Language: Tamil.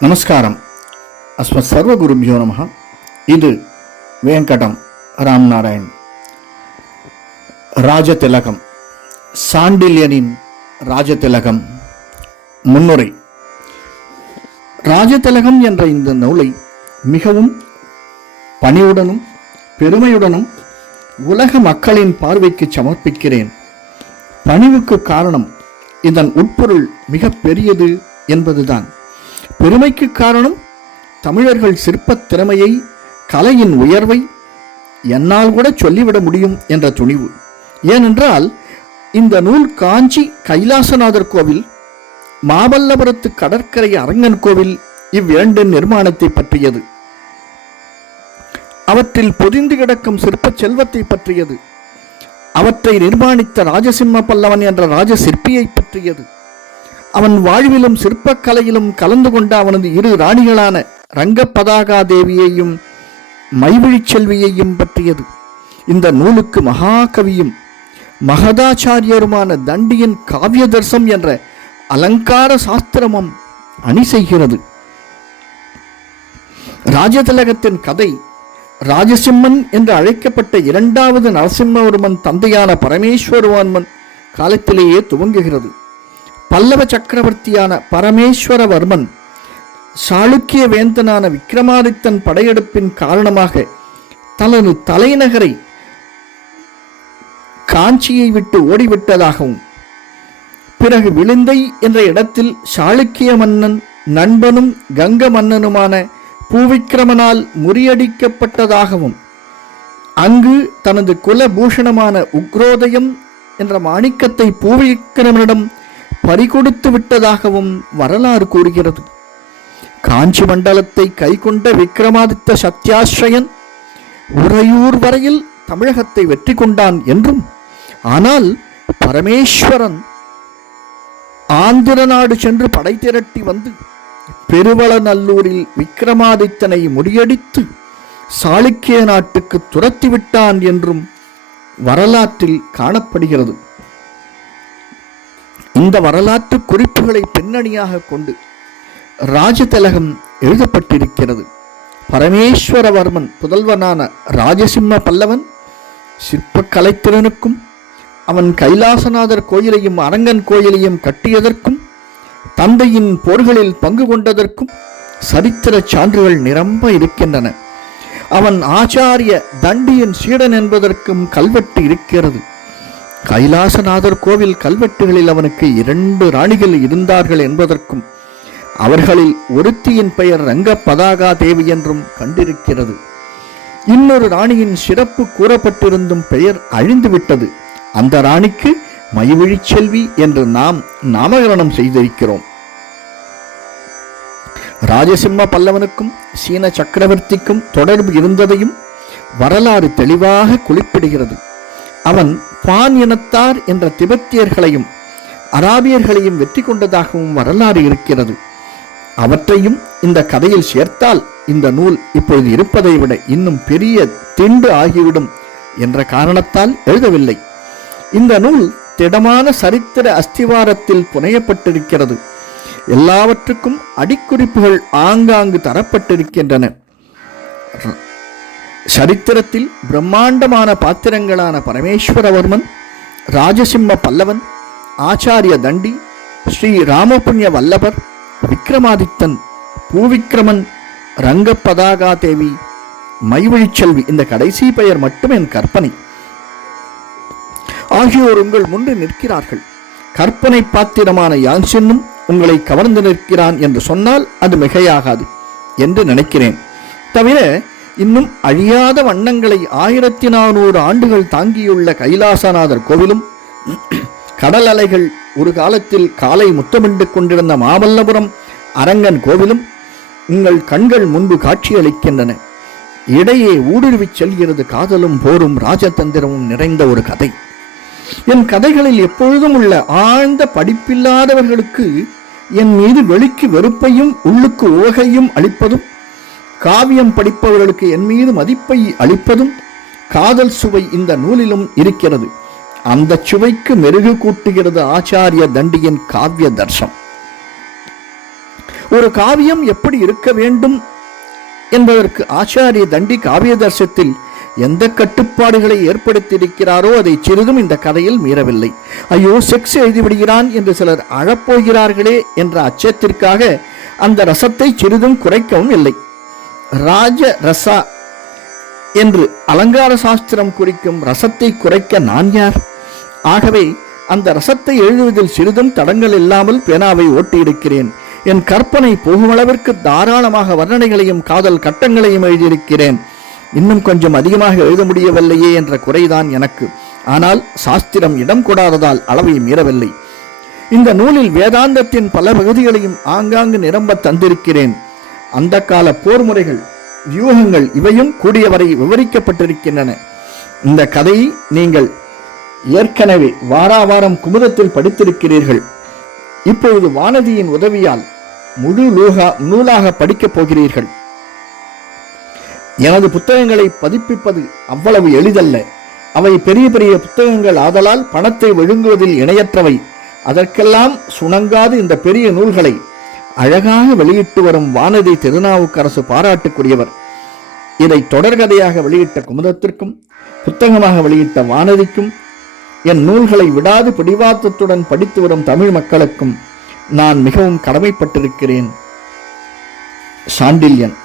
நமஸ்காரம். அஸ்வ சர்வ குரு நம இது வேங்கடம் ராம் நாராயண் ராஜதிலகம். சாண்டில்யனின் ராஜதிலகம். முன்னுரை. ராஜதிலகம் என்ற இந்த நூலை மிகவும் பணிவுடனும் பெருமையுடனும் உலக மக்களின் பார்வைக்கு சமர்ப்பிக்கிறேன். பணிவுக்கு காரணம் இதன் உட்பொருள் மிக பெரியது என்பதுதான். பெருமைக்கு காரணம் தமிழர்கள் சிற்பத் திறமையை கலையின் உயர்வை என்னால் கூட சொல்லிவிட முடியும் என்ற துணிவு. ஏனென்றால் இந்த நூல் காஞ்சி கைலாசநாதர் கோவில் மாமல்லபுரத்து கடற்கரை அரங்கன் கோவில் இவ்விரண்டின் நிர்மாணத்தை பற்றியது. அவற்றில் பொதிந்து கிடக்கும் சிற்பச் செல்வத்தை பற்றியது. அவற்றை நிர்மாணித்த ராஜசிம்ம பல்லவன் என்ற ராஜ சிற்பியை பற்றியது. அவன் வாழ்விலும் சிற்பக்கலையிலும் கலந்து கொண்ட அவனது இரு ராணிகளான ரங்கப்பதாகா தேவியையும் மைவிழிச் செல்வியையும் பற்றியது. இந்த நூலுக்கு மகாகவியும் மகதாச்சாரியருமான தண்டியின் காவியதர்சம் என்ற அலங்கார சாஸ்திரமும் அணி செய்கிறது. ராஜதிலகத்தின் கதை ராஜசிம்மன் என்று அழைக்கப்பட்ட இரண்டாவது நரசிம்மவர்மன் தந்தையான பரமேஸ்வரவர்மன் காலத்திலேயே துவங்குகிறது. பல்லவ சக்கரவர்த்தியான பரமேஸ்வரவர்மன் சாளுக்கிய வேந்தனான விக்ரமாதித்தன் படையெடுப்பின் காரணமாக தனது தலைநகரை காஞ்சியை விட்டு ஓடிவிட்டதாகவும் பிறகு விழுந்தை என்ற இடத்தில் சாளுக்கிய மன்னன் நண்பனும் கங்க மன்னனுமான பூவிக்கிரமனால் முறியடிக்கப்பட்டதாகவும் அங்கு தனது குலபூஷணமான உக்ரோதயம் என்ற மாணிக்கத்தை பூவிக்கிரமனிடம் பறிகொடுத்து விட்டதாகவும் வரலாறு கூறுகிறது. காஞ்சி மண்டலத்தை கைக்கொண்ட விக்ரமாதித்த சத்யாஸ்ரயன் உறையூர் வரையில் தமிழகத்தை வெற்றி கொண்டான் என்றும் ஆனால் பரமேஸ்வரன் ஆந்திர நாடு சென்று படை திரட்டி வந்து பெருவளநல்லூரில் விக்ரமாதித்தனை முறியடித்து சாளுக்கிய நாட்டுக்கு துரத்திவிட்டான் என்றும் வரலாற்றில் காணப்படுகிறது. இந்த வரலாற்று குறிப்புகளை பின்னணியாக கொண்டு ராஜதலகம் எழுதப்பட்டிருக்கிறது. பரமேஸ்வரவர்மன் புதல்வனான ராஜசிம்ம பல்லவன் சிற்பக்கலைத்திறனுக்கும் அவன் கைலாசநாதர் கோயிலையும் அரங்கன் கோயிலையும் கட்டியதற்கும் தந்தையின் போர்களில் பங்கு கொண்டதற்கும் சரித்திர சான்றுகள் நிரம்ப இருக்கின்றன. அவன் ஆச்சாரிய தண்டியின் சீடன் என்பதற்கும் கல்வெட்டு இருக்கிறது. கைலாசநாதர் கோவில் கல்வெட்டுகளில் அவனுக்கு இரண்டு ராணிகள் இருந்தார்கள் என்பதற்கும் அவர்களில் ஒருத்தியின் பெயர் ரங்க பதாகா தேவி என்றும் கண்டிருக்கிறது. இன்னொரு ராணியின் சிறப்பு கூறப்பட்டிருந்தும் பெயர் அழிந்துவிட்டது. அந்த ராணிக்கு மயிவிழிச் செல்வி என்று நாம் நாமகரணம் செய்திருக்கிறோம். ராஜசிம்ம பல்லவனுக்கும் சீன சக்கரவர்த்திக்கும் தொடர்பு இருந்ததையும் வரலாறு தெளிவாக குறிப்பிடுகிறது. அவன் பான் இனத்தார் என்ற திபெத்தியர்களையும் அராபியர்களையும் வெற்றி கொண்டதாகவும் வரலாறு இருக்கிறது. அவற்றையும் இந்த கதையில் சேர்த்தால் இந்த நூல் இப்பொழுது இருப்பதை விட இன்னும் பெரிய திண்டு ஆகிவிடும் என்ற காரணத்தால் எழுதவில்லை. இந்த நூல் திடமான சரித்திர அஸ்திவாரத்தில் புனையப்பட்டிருக்கிறது. எல்லாவற்றுக்கும் அடிக்குறிப்புகள் ஆங்காங்கு தரப்பட்டிருக்கின்றன. சரித்திரத்தில் பிரம்மாண்டமான பாத்திரங்களான பரமேஸ்வரவர்மன் ராஜசிம்ம பல்லவன் ஆச்சாரிய தண்டி ஸ்ரீ ராமபுண்ய வல்லபர் விக்ரமாதித்தன் பூவிக்ரமன் ரங்கப்பதாகா தேவி மைவழிச்செல்வி இந்த கடைசி பெயர் மட்டும் என் கற்பனை. ஆகியோர் உங்கள் முன்பு நிற்கிறார்கள். கற்பனை பாத்திரமான யான்சின்னும் உங்களை கவர்ந்து நிற்கிறான் என்று சொன்னால் அது மிகையாகாது என்று நினைக்கிறேன். தவிர இன்னும் அழியாத வண்ணங்களை ஆயிரத்தி நானூறு ஆண்டுகள் தாங்கியுள்ள கைலாசநாதர் கோவிலும் கடல் அலைகள் ஒரு காலத்தில் காலை முத்தமிட்டு கொண்டிருந்த மாமல்லபுரம் அரங்கன் கோவிலும் உங்கள் கண்கள் முன்பு காட்சியளிக்கின்றன. இடையே ஊடுருவிச் செல்கிறது காதலும் போரும் ராஜதந்திரமும் நிறைந்த ஒரு கதை. என் கதைகளில் எப்பொழுதும் உள்ள ஆழ்ந்த படிப்பில்லாதவர்களுக்கு என் மீது வெளிக்கு வெறுப்பையும் உள்ளுக்கு உவகையும் அளிப்பதும் காவியம் படிப்பவர்களுக்கு என் மீது மதிப்பை அளிப்பதும் காதல் சுவை இந்த நூலிலும் இருக்கிறது. அந்த சுவைக்கு மெருகு கூட்டுகிறது ஆச்சாரிய தண்டியின் காவிய தர்சம். ஒரு காவியம் எப்படி இருக்க வேண்டும் என்பதற்கு ஆச்சாரிய தண்டி காவிய தர்சத்தில் எந்த கட்டுப்பாடுகளை ஏற்படுத்தியிருக்கிறாரோ அதை சிறிதும் இந்த கதையில் மீறவில்லை. ஐயோ செக்ஸ் எழுதிவிடுகிறான் என்று சிலர் அழப்போகிறார்களே என்ற அச்சத்திற்காக அந்த ரசத்தை சிறிதும் குறைக்கவும் இல்லை. ராஜ ரசா என்று அலங்கார சாஸ்திரம் குறிக்கும் ரசத்தை குறைக்க நான் யார்? ஆகவே அந்த ரசத்தை எழுதுவதில் சிறிதும் தடங்கள் இல்லாமல் பேனாவை ஓட்டியிருக்கிறேன். என் கற்பனை போகுமளவிற்கு தாராளமாக வர்ணனைகளையும் காதல் கட்டங்களையும் எழுதியிருக்கிறேன். இன்னும் கொஞ்சம் அதிகமாக எழுத முடியவில்லையே என்ற குறைதான் எனக்கு. ஆனால் சாஸ்திரம் இடம் கூடாததால் அளவை மீறவில்லை. இந்த நூலில் வேதாந்தத்தின் பல பகுதிகளையும் ஆங்காங்கு நிரம்ப தந்திருக்கிறேன். அந்த கால போர் முறைகள் வியூகங்கள் இவையும் கூடியவரை விவரிக்கப்பட்டிருக்கின்றன. இந்த கதையை நீங்கள் ஏற்கனவே வாராவாரம் குமுதத்தில் படித்திருக்கிறீர்கள். இப்பொழுது வானதியின் உதவியால் முழு நூகா நூலாக படிக்கப் போகிறீர்கள். எனது புத்தகங்களை பதிப்பிப்பது அவ்வளவு எளிதல்ல. அவை பெரிய பெரிய புத்தகங்கள் ஆதலால் பணத்தை விழுங்குவதில் இணையற்றவை. அதற்கெல்லாம் சுணங்காது இந்த பெரிய நூல்களை. அழகாக வெளியிட்டு வரும் வானதி திருநாவுக்கரசு பாராட்டுக்குரியவர். இதை தொடர்கதையாக வெளியிட்ட குமுதத்திற்கும் புத்தகமாக வெளியிட்ட வானதிக்கும் என் நூல்களை விடாது பிடிவாத்தத்துடன் படித்து வரும் தமிழ் மக்களுக்கும் நான் மிகவும் கடமைப்பட்டிருக்கிறேன். சாண்டில்யன்.